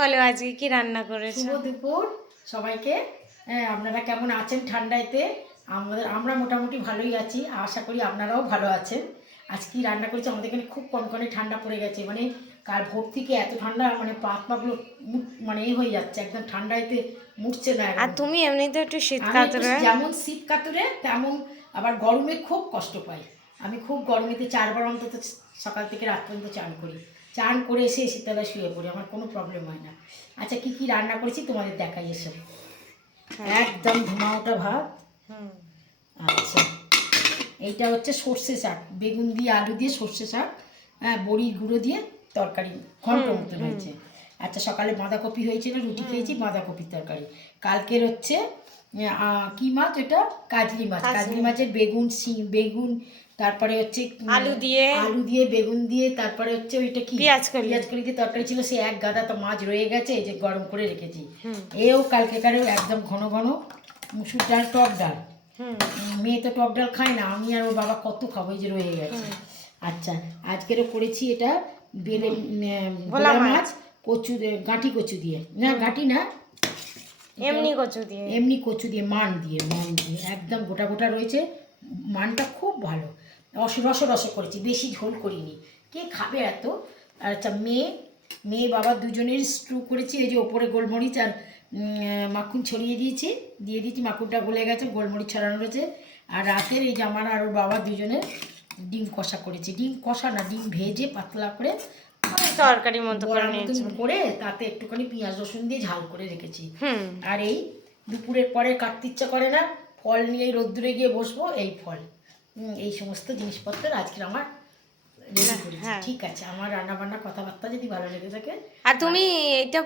বলো আজকে কি রান্না করেছো? শুভ দুপুর সবাইকে। আপনারা কেমন আছেন ঠান্ডাতে? আমরা মোটামুটি ভালোই আছি, আশা করি আপনারাও ভালো আছেন। আজ কি রান্না করেছি, আমাদের এখানে খুব কনকনে ঠান্ডা পড়ে গেছে, মানে কাল ভোর থেকে এত ঠান্ডা, মানে পাগুলো মানে হয়ে যাচ্ছে, একদম ঠান্ডাতে মুটছে না। আর তুমি এমনিতে একটু শীত আমি একটু কাতুরে। যেমন শীত কাতুরে তেমন আবার গরমে খুব কষ্ট পাই। আমি খুব গরমেতে 4 বার অন্তত সকাল থেকে রাত পর্যন্ত চান করি, চান করে এসে শীতলা শুয়ে পড়ি, আমার কোনো প্রবলেম হয় না। আচ্ছা কি কি রান্না করেছি তোমাদের দেখাই এসব। একদম ধুমাওটা ভাত। আচ্ছা এইটা হচ্ছে সর্ষে শাক, বেগুন দিয়ে আলু দিয়ে সর্ষে শাক, হ্যাঁ বড়ির গুঁড়ো দিয়ে তরকারি ঘন্ট মতন হয়েছে। আচ্ছা সকালে বাঁধাকপি হয়েছিল, রুটি খেয়েছি, বাঁধাকপির তরকারি। কালকের হচ্ছে কি মাছ এটা, কাজলি মাছ, কাজলি মাছের বেগুন তারপরে হচ্ছে আলু দিয়ে বেগুন দিয়ে, তারপরে হচ্ছে ওইটা কি পেঁয়াজ কলি দিয়ে তরকারি ছিল। সে এক গাদা তো মাছ রয়ে গেছে, এই যে গরম করে রেখেছি। এও কালকেকারেও একদম ঘন ঘন মুসুর ডাল, টক ডাল। মেয়ে তো টক ডাল খায় না, আমি আর ওর বাবা কত খাবো, এই যে রয়ে গেছে। আচ্ছা আজকেরও করেছি এটা ভোলা মাছ, কচু গাঁটি কচু দিয়ে, না গাঁটি না, এমনি কচু দিয়ে মান দিয়ে একদম গোটা গোটা রয়েছে। মানটা খুব ভালো, রস রস করেছি, বেশি ঝোল করিনি, কে খাবে এত। আচ্ছা মেয়ে বাবা দুজনের স্টু করেছি, এই যে ওপরে গোলমরিচ আর মাখন ছড়িয়ে দিয়েছি, মাখনটা গলে গেছে, গোলমরিচ ছড়ানো রয়েছে। আর রাতের এই যে আমার আর ওর বাবা দুজনের ডিম কষা করেছি, ডিম কষা না, ডিম ভেজে পাতলা করে তরকারি মতো করে তাতে একটুখানি পেঁয়াজ রসুন দিয়ে ঝাল করে রেখেছি। আর এই দুপুরের পরে কাটতে ইচ্ছা করে না, ফল নিয়ে রোদ্দুরে গিয়ে বসবো, এই ফল, এই সমস্ত জিনিসপত্র আজকে আমার রেডি করেছি। ঠিক আছে, আমার রান্না বান্না কথাবার্তা যদি ভালো লেগে থাকে, আর তুমি এটা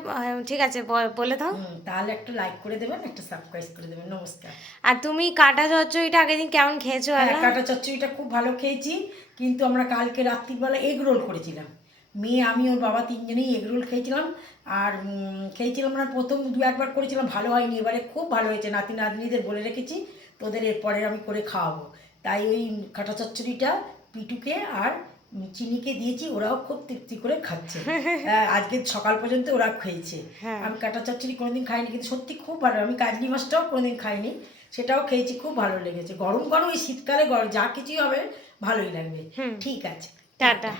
ঠিক আছে বলে দাও, তাহলে একটা লাইক করে দেবেন, একটা সাবস্ক্রাইব করে দেবেন। নমস্কার। আর তুমি কাটা চচ্চড়িটা আগের দিন কেমন খেয়েছো? কাটা চচ্চড়িটা খুব ভালো খেয়েছি, কিন্তু আমরা কালকে রাত্রিবেলা এগ রোল করেছিলাম, মেয়ে আমি ওর বাবা তিনজনেই এগ রোল খেয়েছিলাম। আর খেয়েছিলাম না, প্রথম 2-1 বার করেছিলাম, ভালো হয়নি, এবারে খুব ভালো হয়েছে। নাতনিদের বলে রেখেছি, তোদের এরপরে আমি করে খাওয়াবো। তাই ওই কাটা চচ্চড়িটা পিটুকে আর চিনিকে দিয়েছি, ওরাও খুব তৃপ্তি করে খাচ্ছে। আজকে সকাল পর্যন্ত ওরা খেয়েছে। আমি কাটা চচ্চড়ি কোনোদিন খাইনি, কিন্তু সত্যি খুব ভালো। আমি কাজলি মাছটাও কোনোদিন খাইনি, সেটাও খেয়েছি, খুব ভালো লেগেছে। গরম গরম এই শীতকালে যা কিছুই হবে ভালোই লাগবে। ঠিক আছে, টাটা।